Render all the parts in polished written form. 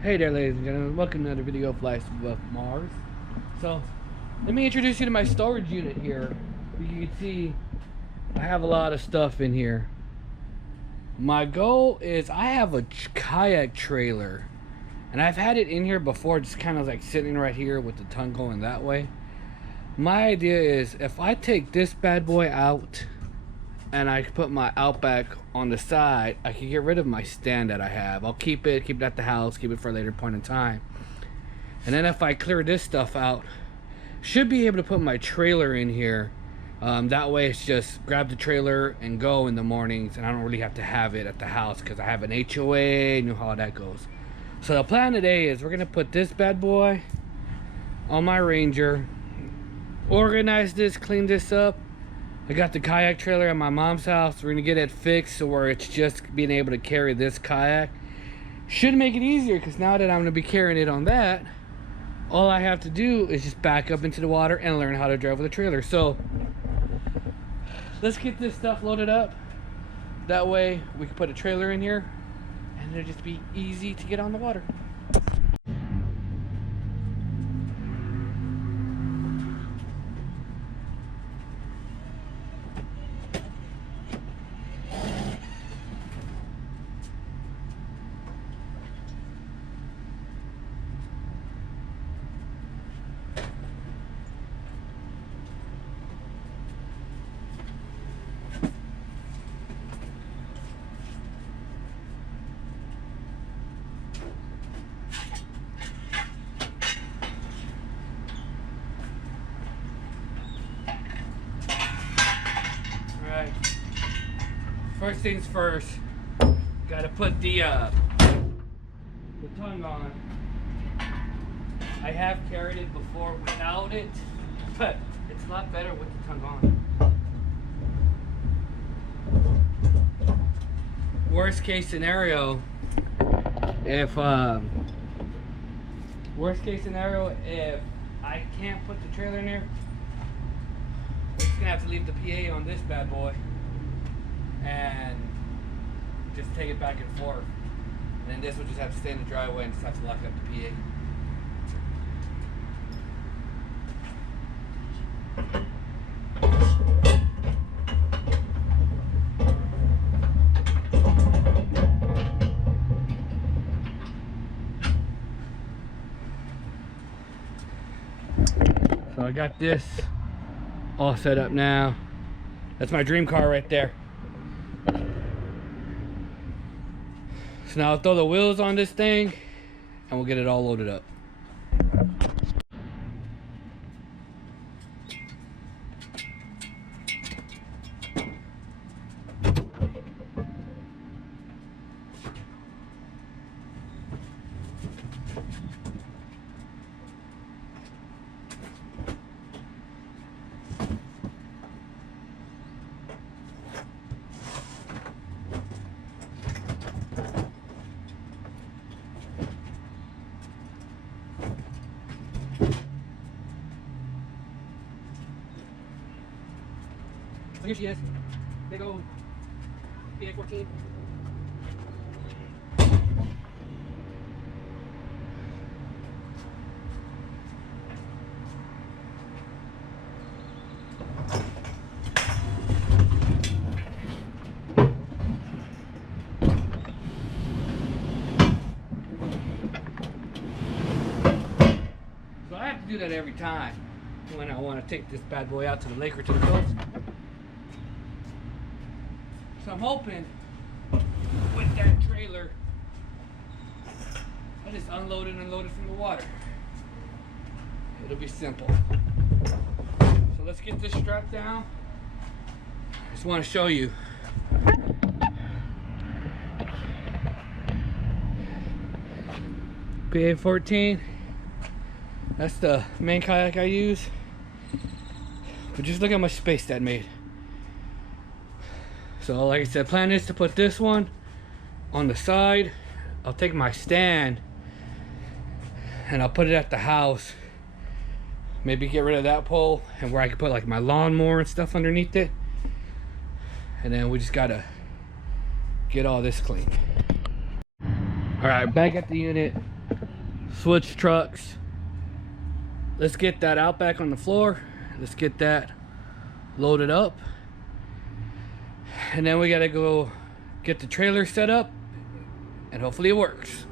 Hey there, ladies and gentlemen, welcome to another video of Life with Marz. So, let me introduce you to my storage unit here. You can see I have a lot of stuff in here. My goal is I have a kayak trailer, and I've had it in here before, just kind of like sitting right here with the tongue going that way. My idea is if I take this bad boy out and I put my Outback on the side, I can get rid of my stand that I have. I'll keep it at the house, keep it for a later point in time. And then if I clear this stuff out, should be able to put my trailer in here. That way it's just grab the trailer and go in the mornings, and I don't really have to have it at the house because I have an HOA, you know how that goes. So the plan today is we're gonna put this bad boy on my Ranger, organize this, clean this up. I got the kayak trailer at my mom's house. We're gonna get it fixed so where it's just being able to carry this kayak. Should make it easier because now that I'm gonna be carrying it on that, all I have to do is just back up into the water and learn how to drive with a trailer. So let's get this stuff loaded up. That way we can put a trailer in here and it'll just be easy to get on the water. First things first, gotta put the tongue on. I have carried it before without it, but it's a lot better with the tongue on. Worst case scenario, if I can't put the trailer in there, we're just gonna have to leave the PA on this bad boy and just take it back and forth, and then this will just have to stay in the driveway and just have to lock up the PA. So I got this all set up now. That's my dream car right there. So now I'll throw the wheels on this thing and we'll get it all loaded up. So here she is, big old PA-14. So I have to do that every time when I want to take this bad boy out to the lake or to the coast. So I'm hoping with that trailer, I just unload it and unload it from the water. It'll be simple. So let's get this strapped down. I just want to show you. PA-14, that's the main kayak I use. But just look how much space that made. So like I said, plan is to put this one on the side. I'll take my stand and I'll put it at the house. Maybe get rid of that pole and where I can put like my lawnmower and stuff underneath it. And then we just gotta get all this clean. All right, back at the unit. switch trucks. Let's get that out back on the floor. Let's get that loaded up. And then we gotta go get the trailer set up and hopefully it works.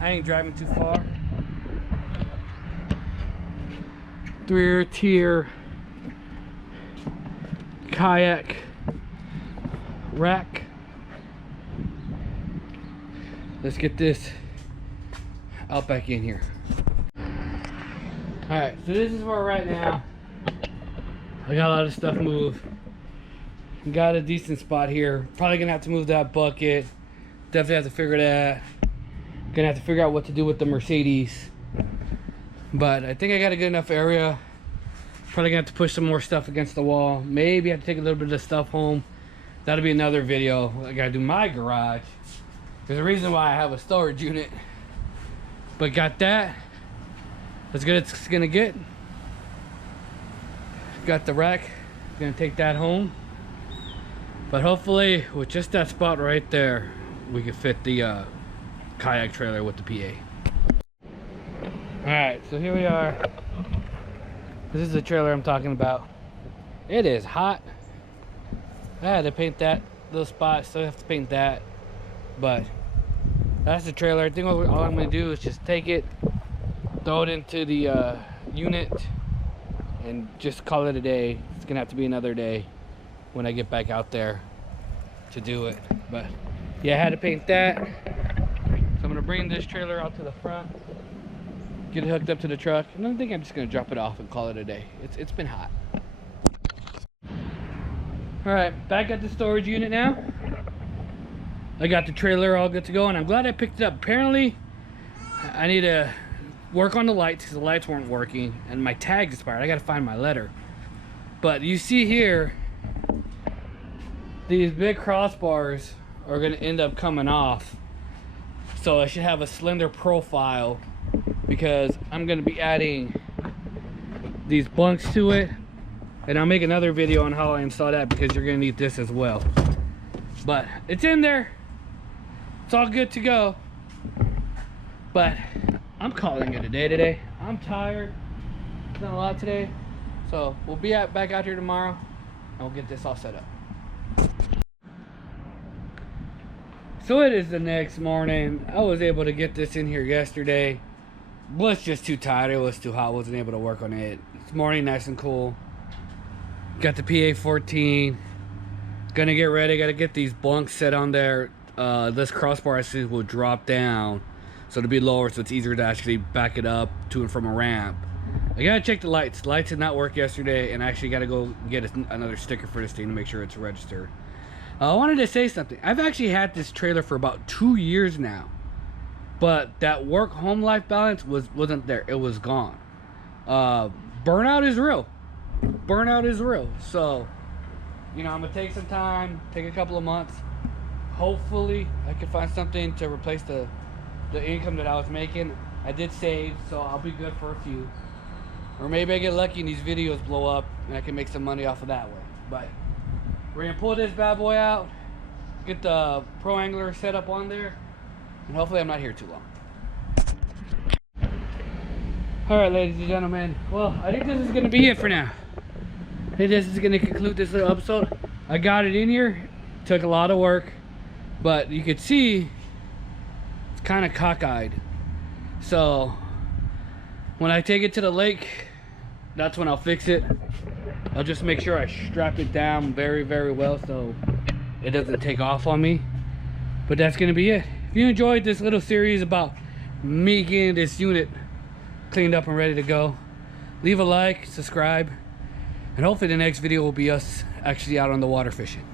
I ain't driving too far. 3-tier kayak rack. Let's get this out back in here. Alright, so this is where we're at now. I got a lot of stuff moved. Got a decent spot here. Probably gonna have to move that bucket. Definitely have to figure that. Gonna have to figure out what to do with the Mercedes. But I think I got a good enough area. Probably gonna have to push some more stuff against the wall. Maybe I have to take a little bit of the stuff home. That'll be another video. I gotta do my garage. There's a reason why I have a storage unit. But got that. As good as it's gonna get. Got the rack. Gonna take that home. But hopefully, with just that spot right there, we can fit the kayak trailer with the PA. Alright, so here we are. This is the trailer I'm talking about. It is hot. I had to paint that little spot, still have to paint that. But that's the trailer. I think all I'm going to do is just take it, throw it into the unit, and just call it a day. It's going to have to be another day when I get back out there to do it. But yeah, I had to paint that. So I'm gonna bring this trailer out to the front, get it hooked up to the truck, and I think I'm just gonna drop it off and call it a day. It's been hot. Alright, back at the storage unit now. I got the trailer all good to go, and I'm glad I picked it up. Apparently, I need to work on the lights because the lights weren't working, and my tag expired. I gotta find my letter. But you see here, these big crossbars are going to end up coming off, so I should have a slender profile because I'm going to be adding these bunks to it, and I'll make another video on how I install that because you're going to need this as well. But it's in there, it's all good to go. But I'm calling it a day today. I'm tired, it's done a lot today, so we'll be back out here tomorrow and we'll get this all set up. So it is the next morning. I was able to get this in here yesterday. Was just too tired. It was too hot. Wasn't able to work on it. It's morning, nice and cool. Got the PA-14. Gonna get ready. Gotta get these bunks set on there. This crossbar actually will drop down, so it'll be lower, so it's easier to actually back it up to and from a ramp. I gotta check the lights. The lights did not work yesterday, and I actually gotta go get another sticker for this thing to make sure it's registered. I wanted to say something. I've actually had this trailer for about 2 years now, but that work-home life balance wasn't there. It was gone. Burnout is real. Burnout is real. So, you know, I'm gonna take some time, take a couple of months. Hopefully, I can find something to replace the income that I was making. I did save, so I'll be good for a few. Or maybe I get lucky and these videos blow up and I can make some money off of that way. But we're gonna pull this bad boy out, get the Pro Angler set up on there, and hopefully I'm not here too long. Alright, ladies and gentlemen, well, I think this is gonna be it for now. I think this is gonna conclude this little episode. I got it in here, took a lot of work, but you could see it's kind of cockeyed. So when I take it to the lake, that's when I'll fix it. I'll just make sure I strap it down very, very well so it doesn't take off on me. But that's gonna be it. If you enjoyed this little series about me getting this unit cleaned up and ready to go, leave a like, subscribe, and hopefully the next video will be us actually out on the water fishing.